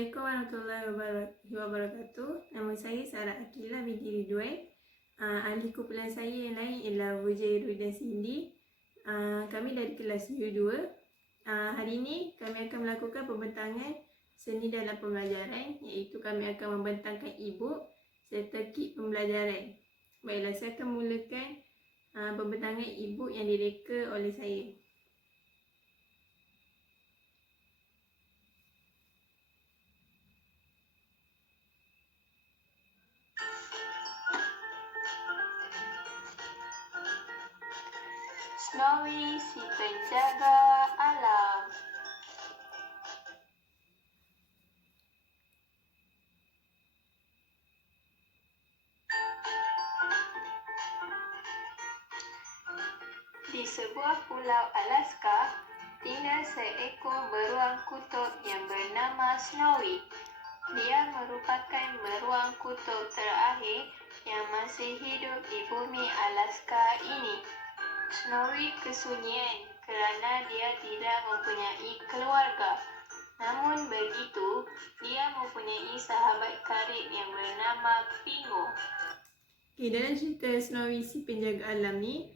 Assalamualaikum warahmatullahi wabarakatuh. Nama saya Sarah Akilah binti Ridwan. Ahli kumpulan saya yang lain ialah Wujairu dan Cindy. Kami dari kelas U2. Hari ini kami akan melakukan pembentangan seni dalam pembelajaran, iaitu kami akan membentangkan e-book serta kit pembelajaran. Baiklah, saya akan mulakan pembentangan e-book yang direka oleh saya. Snowy si penjaga alam. Di sebuah pulau Alaska, tinggal seekor beruang kutub yang bernama Snowy. Dia merupakan beruang kutub terakhir yang masih hidup di bumi Alaska ini. Snowy kesunyian kerana dia tidak mempunyai keluarga. Namun begitu, dia mempunyai sahabat karib yang bernama Pingu. Dalam cerita Snowy si penjaga alam ni,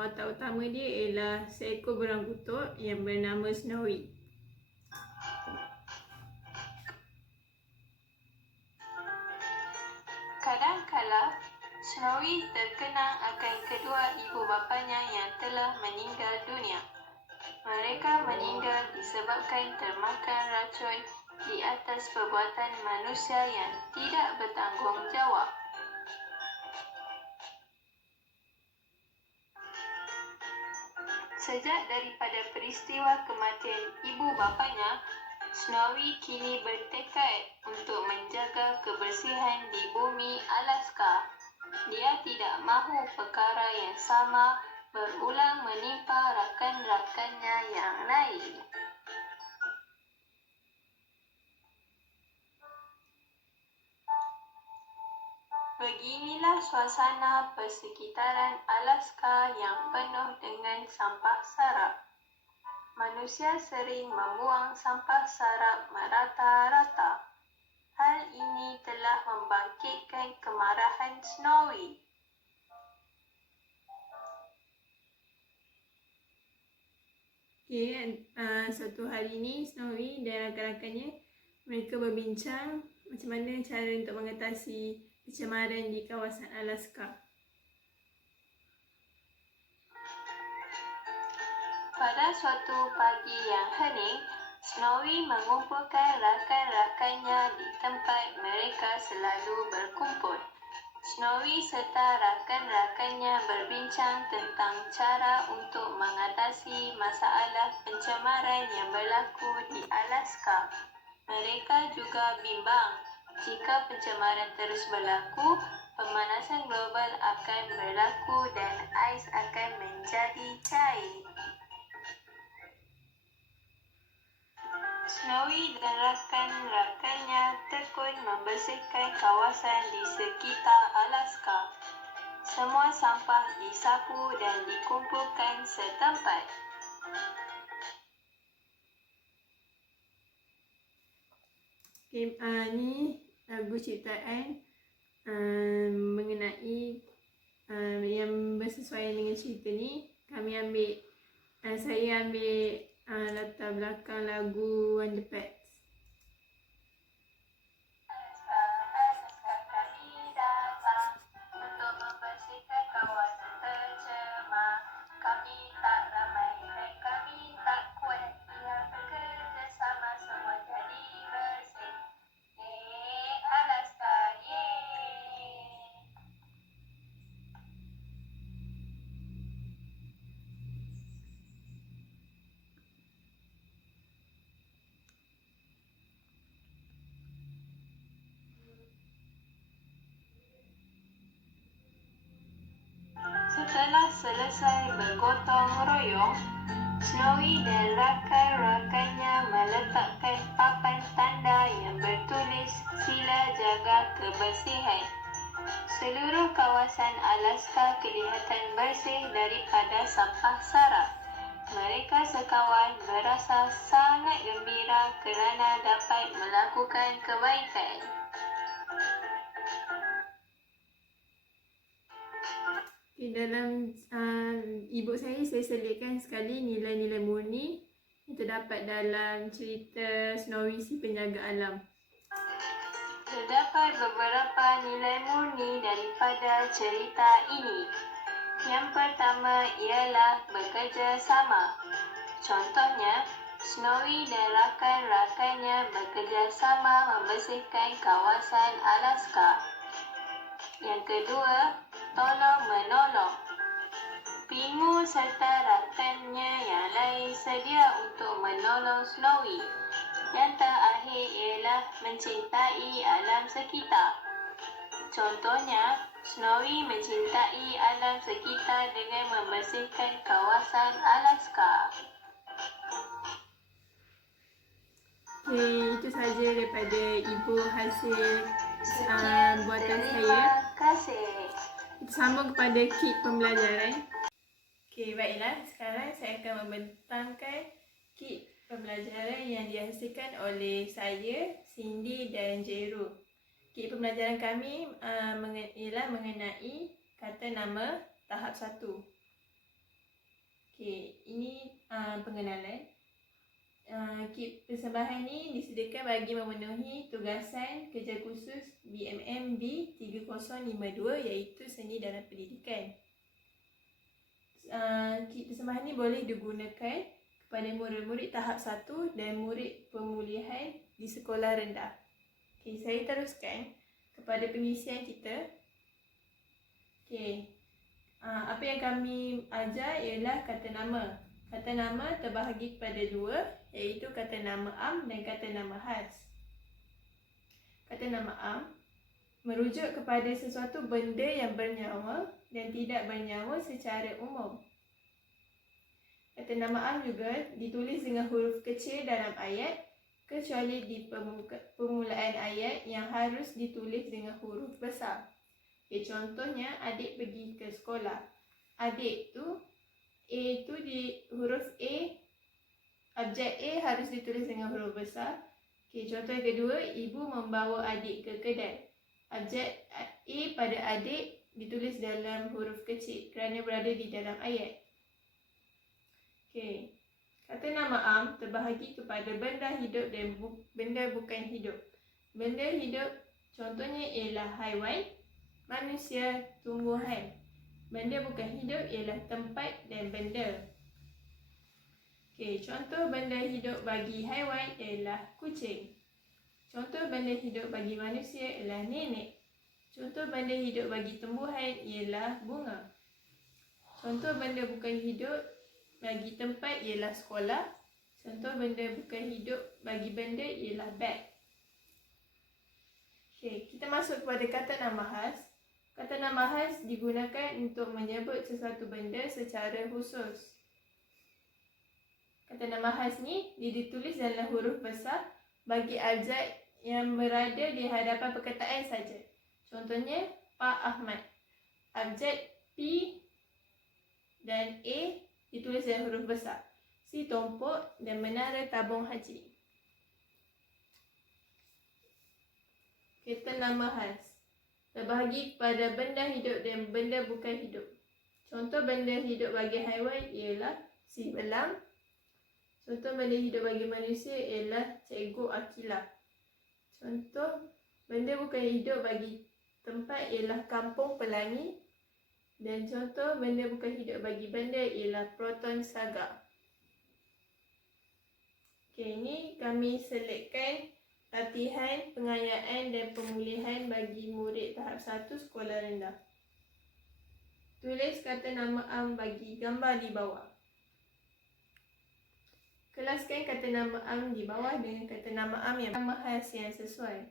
watak utama dia ialah seekor beruang kutub yang bernama Snowy. Kadang-kala, Snowy terkenang akan kedua ibu bapanya yang telah meninggal dunia. Mereka meninggal disebabkan termakan racun di atas perbuatan manusia yang tidak bertanggungjawab. Sejak daripada peristiwa kematian ibu bapanya, Snowy kini bertekad untuk menjaga kebersihan di bumi Alaska. Dia tidak mahu perkara yang sama berulang menimpa rakan-rakannya yang lain. Beginilah suasana persekitaran Alaska yang penuh dengan sampah sarap. Manusia sering membuang sampah sarap merata-rata. Hal ini telah membangkitkan kemarahan Snowy. Satu hari ini Snowy dan rakan-rakannya mereka berbincang macam mana cara untuk mengatasi pencemaran di kawasan Alaska. Pada suatu pagi yang hening, Snowy mengumpulkan rakan-rakannya di tempat mereka selalu berkumpul. Snowy serta rakan-rakannya berbincang tentang cara untuk mengatasi masalah pencemaran yang berlaku di Alaska. Mereka juga bimbang, jika pencemaran terus berlaku, pemanasan global akan berlaku dan ais akan menjadi cair. Snowy dan rakan-rakannya tekun membersihkan kawasan di sekitar Alaska. Semua sampah disapu dan dikumpulkan setempat. Ni lagu ciptaan mengenai yang bersesuaian dengan cerita ni. Saya ambil latar belakang lagu Underpants. Setelah selesai bergotong royong, Snowy dan rakan-rakannya meletakkan papan tanda yang bertulis "Sila jaga kebersihan". Seluruh kawasan Alaska kelihatan bersih daripada sampah sarap. Mereka sekawan berasa sangat gembira kerana dapat melakukan kebaikan. Dalam e-book saya selitkan sekali nilai-nilai murni yang terdapat dalam cerita Snowy si penjaga alam. Terdapat beberapa nilai murni daripada cerita ini. Yang pertama ialah bekerja sama. Contohnya, Snowy dan rakan-rakannya bekerja sama membersihkan kawasan Alaska. Yang kedua, tolong-menolong. Pingu serta rakannya yang lain sedia untuk menolong Snowy. Yang terakhir ialah mencintai alam sekitar. Contohnya, Snowy mencintai alam sekitar dengan membersihkan kawasan Alaska. Itu saja daripada e-book hasil buatan saya. Terima kasih. Kita sambung kepada kit pembelajaran. Baiklah, sekarang saya akan membentangkan kit pembelajaran yang dihasilkan oleh saya, Cindy dan Jero. Kit pembelajaran kami ialah mengenai kata nama tahap 1. Ini pengenalan. Kit persembahan ini disediakan bagi memenuhi tugasan kerja khusus BMM B3052 iaitu seni dalam pendidikan. Kit persembahan ini boleh digunakan kepada murid-murid tahap 1 dan murid pemulihan di sekolah rendah. Saya teruskan kepada pengisian kita. Apa yang kami ajar ialah kata nama. Kata nama terbahagi kepada dua, iaitu kata nama am dan kata nama khas. Kata nama am merujuk kepada sesuatu benda yang bernyawa dan tidak bernyawa secara umum. Kata nama am juga ditulis dengan huruf kecil dalam ayat, kecuali di permulaan ayat yang harus ditulis dengan huruf besar. Contohnya, adik pergi ke sekolah. Adik tu, A tu di huruf A, objek A harus ditulis dengan huruf besar. Contoh yang kedua, ibu membawa adik ke kedai. Objek A pada adik ditulis dalam huruf kecil kerana berada di dalam ayat. Kata nama am terbahagi kepada benda hidup dan benda bukan hidup. Benda hidup contohnya ialah haiwan, manusia, tumbuhan. Benda bukan hidup ialah tempat dan benda. Contoh benda hidup bagi haiwan ialah kucing. Contoh benda hidup bagi manusia ialah nenek. Contoh benda hidup bagi tumbuhan ialah bunga. Contoh benda bukan hidup bagi tempat ialah sekolah. Contoh benda bukan hidup bagi benda ialah beg. Kita masuk kepada kata nama khas. Kata nama khas digunakan untuk menyebut sesuatu benda secara khusus. Kata nama khas ni ditulis dalam huruf besar bagi objek yang berada di hadapan perkataan saja. Contohnya, Pak Ahmad. Objek P dan A ditulis dalam huruf besar. Si Tompok dan Menara Tabung Haji. Kata nama khas terbahagi kepada benda hidup dan benda bukan hidup. Contoh benda hidup bagi haiwan ialah si belang. Contoh benda hidup bagi manusia ialah Cikgu Akilah. Contoh benda bukan hidup bagi tempat ialah Kampung Pelangi. Dan contoh benda bukan hidup bagi benda ialah Proton Saga. Ini kami selitkan latihan, pengayaan dan pemulihan bagi murid tahap 1 sekolah rendah. Tulis kata nama am bagi gambar di bawah. Kelaskan kata nama am di bawah dengan kata nama am yang nama khas yang sesuai.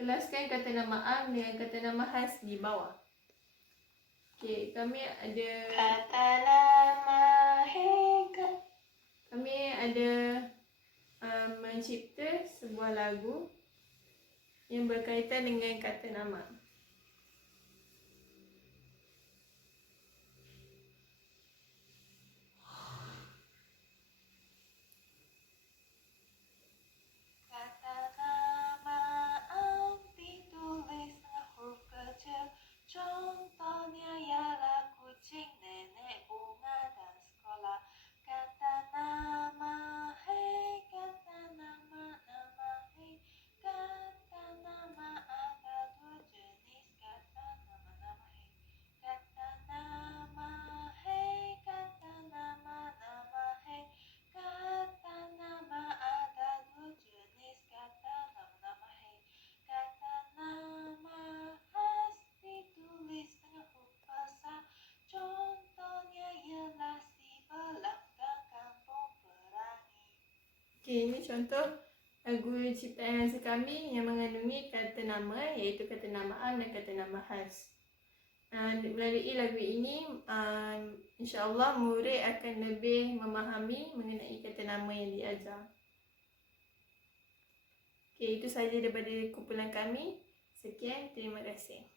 Kelaskan kata nama am dengan kata nama khas di bawah. Kami ada Kata nama Heka. Kami ada mencipta sebuah lagu yang berkaitan dengan kata nama. Okey, ini contoh lagu ciptaan Elsa kami yang mengandungi kata nama, iaitu kata nama am dan kata nama khas. Melalui lagu ini, insya-Allah murid akan lebih memahami mengenai kata nama yang diajar. Okey, itu sahaja daripada kumpulan kami. Sekian, terima kasih.